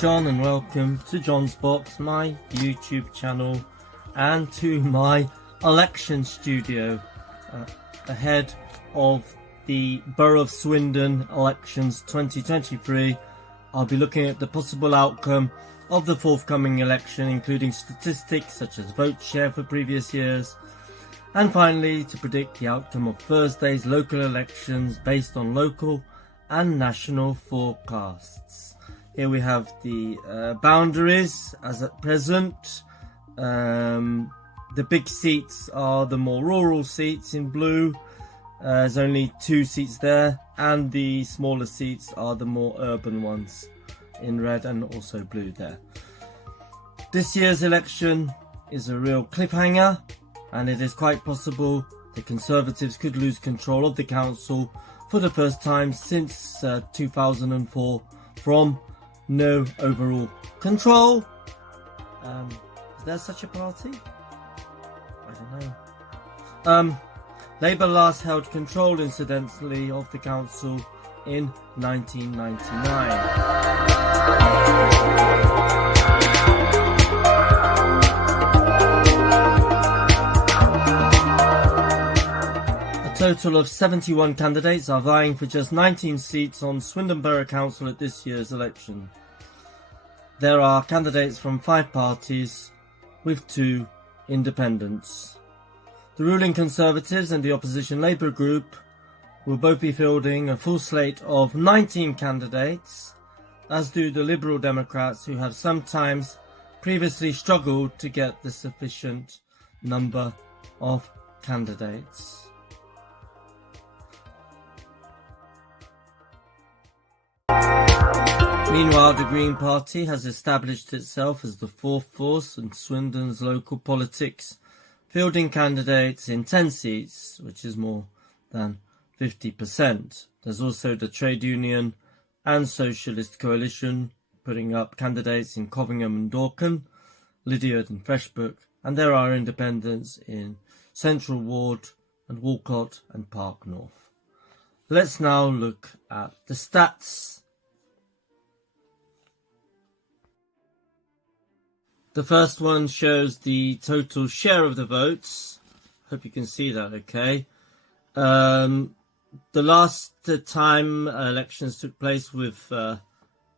John and welcome to John's Box, my YouTube channel, and to my election studio ahead of the Borough of Swindon elections 2023. I'll be looking at the possible outcome of the forthcoming election, including statistics such as vote share for previous years, and finally to predict the outcome of Thursday's local elections based on local and national forecasts. Here we have the boundaries as at present. The big seats are the more rural seats in blue. There's only 2 seats there, and the smaller seats are the more urban ones in red and also blue there. This year's election is a real cliffhanger, and it is quite possible the Conservatives could lose control of the council for the first time since 2004 from no overall control. Is there such a party? I don't know. Labour last held control, incidentally, of the council in 1999. A total of 71 candidates are vying for just 19 seats on Swindon Borough Council at this year's election. There are candidates from 5 parties with 2 independents. The ruling Conservatives and the opposition Labour group will both be fielding a full slate of 19 candidates, as do the Liberal Democrats, who have sometimes previously struggled to get the sufficient number of candidates. Meanwhile, the Green Party has established itself as the fourth force in Swindon's local politics, fielding candidates in 10 seats, which is more than 50%. There's also the Trade Union and Socialist Coalition putting up candidates in Coveringham and Dorking, Lydiard and Freshbrook, and there are independents in Central Ward and Walcott and Park North. Let's now look at the stats. The first one shows the total share of the votes. Hope you can see that okay. The last time elections took place with the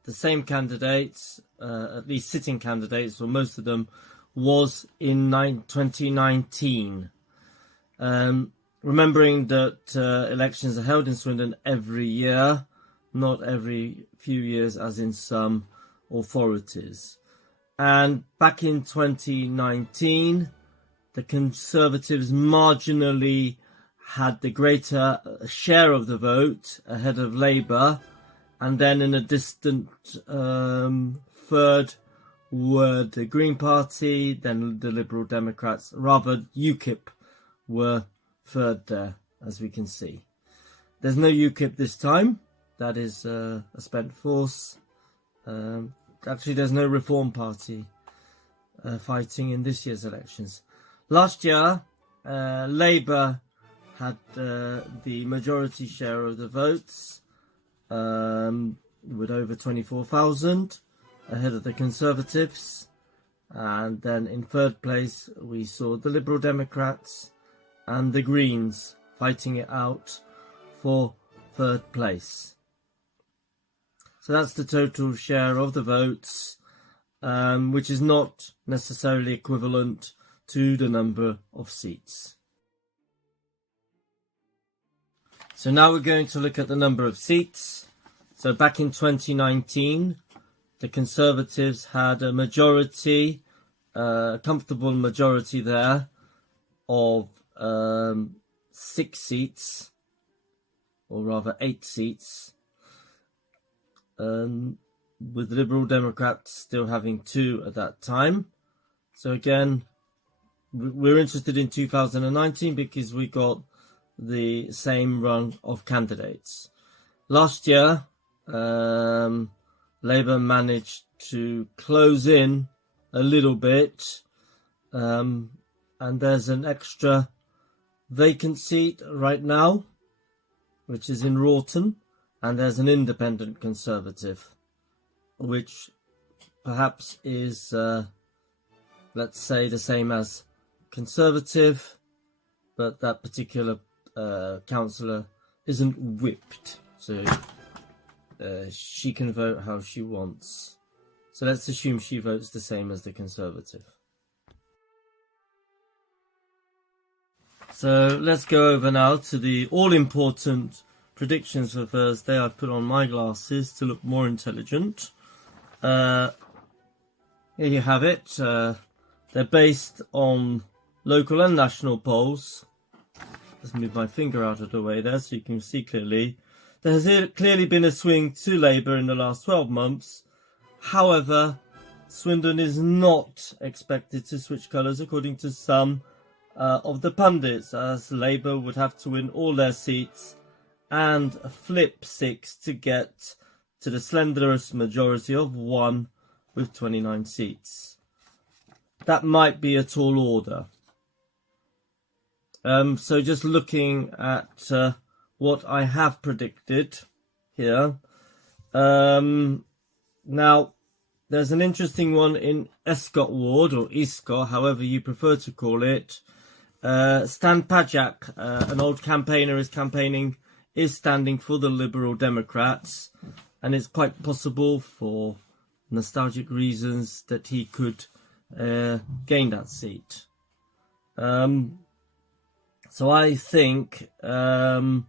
same candidates, at least sitting candidates, or most of them, was in 2019. Remembering that elections are held in Swindon every year, not every few years as in some authorities. And back in 2019, the Conservatives marginally had the greater share of the vote ahead of Labour, and then in a distant third were the Green Party, then the Liberal Democrats. Rather, UKIP were third there, as we can see. There's no UKIP this time. That is a spent force. Actually, there's no Reform Party fighting in this year's elections. Last year, Labour had the majority share of the votes, with over 24,000, ahead of the Conservatives. And then in third place, we saw the Liberal Democrats and the Greens fighting it out for third place. So that's the total share of the votes, which is not necessarily equivalent to the number of seats. So now we're going to look at the number of seats. So back in 2019, the Conservatives had a majority, a comfortable majority there of 6 seats, or rather 8 seats. With the Liberal Democrats still having 2 at that time. So again, we're interested in 2019 because we got the same run of candidates. Last year, Labour managed to close in a little bit, and there's an extra vacant seat right now, which is in Rawton. And there's an independent Conservative, which perhaps is, let's say, the same as Conservative, but that particular councillor isn't whipped, so she can vote how she wants. So let's assume she votes the same as the Conservative. So let's go over now to the all-important predictions for Thursday. I've put on my glasses to look more intelligent. Here you have it. They're based on local and national polls. Let's move my finger out of the way there so you can see clearly. There has clearly been a swing to Labour in the last 12 months. However, Swindon is not expected to switch colours according to some of the pundits, as Labour would have to win all their seats and flip 6 to get to the slenderest majority of 1 with 29 seats. That might be a tall order. So just looking at what I have predicted here. Now, there's an interesting one in Escott Ward, or Escott, however you prefer to call it. Stan Pajak, an old campaigner, is standing for the Liberal Democrats, and it's quite possible, for nostalgic reasons, that he could gain that seat. So I think that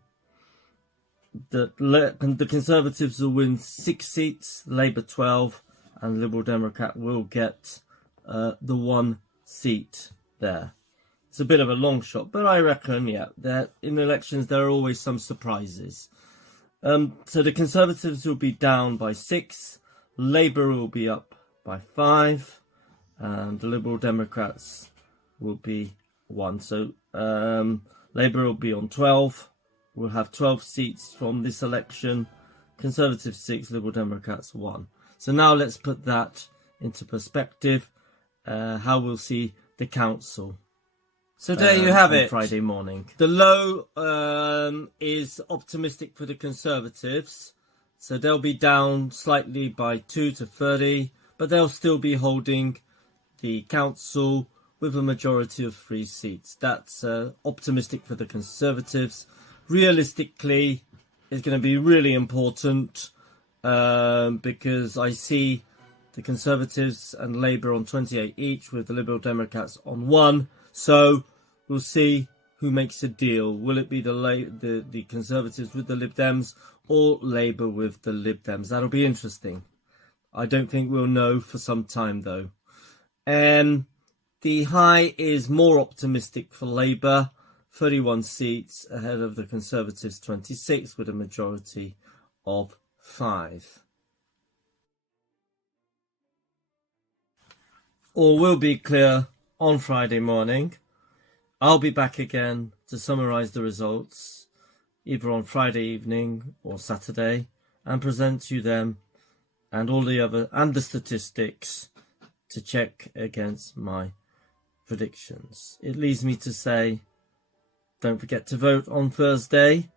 the Conservatives will win 6 seats, Labour 12, and Liberal Democrat will get the 1 seat there. It's a bit of a long shot, but I reckon, yeah, that in elections there are always some surprises. So the Conservatives will be down by 6, Labour will be up by 5, and the Liberal Democrats will be 1. So Labour will be on 12. We'll have 12 seats from this election. Conservatives 6, Liberal Democrats 1. So now let's put that into perspective, how we'll see the council. So there you have it. Friday morning. The low is optimistic for the Conservatives. So they'll be down slightly by 2 to 30, but they'll still be holding the council with a majority of 3 seats. That's optimistic for the Conservatives. Realistically, it's going to be really important because I see the Conservatives and Labour on 28 each, with the Liberal Democrats on 1. So we'll see who makes a deal. Will it be the Conservatives with the Lib Dems, or Labour with the Lib Dems? That'll be interesting. I don't think we'll know for some time, though. The high is more optimistic for Labour, 31 seats ahead of the Conservatives 26, with a majority of 5. All will be clear on Friday morning. I'll be back again to summarise the results, either on Friday evening or Saturday, and present you them and all the other and the statistics to check against my predictions. It leaves me to say, don't forget to vote on Thursday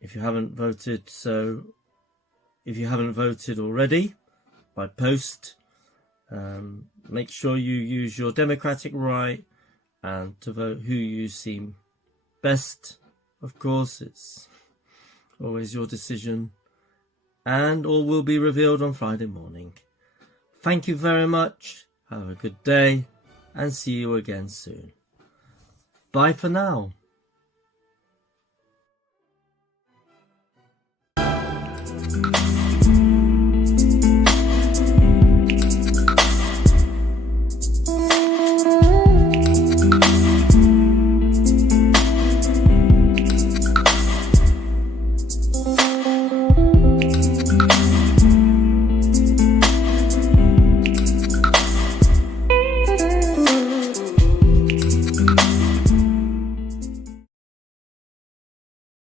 if you haven't voted. So if you haven't voted already by post, make sure you use your democratic right and to vote who you seem best. Of course, it's always your decision, and all will be revealed on Friday morning. Thank you very much. Have a good day, and see you again soon. Bye for now.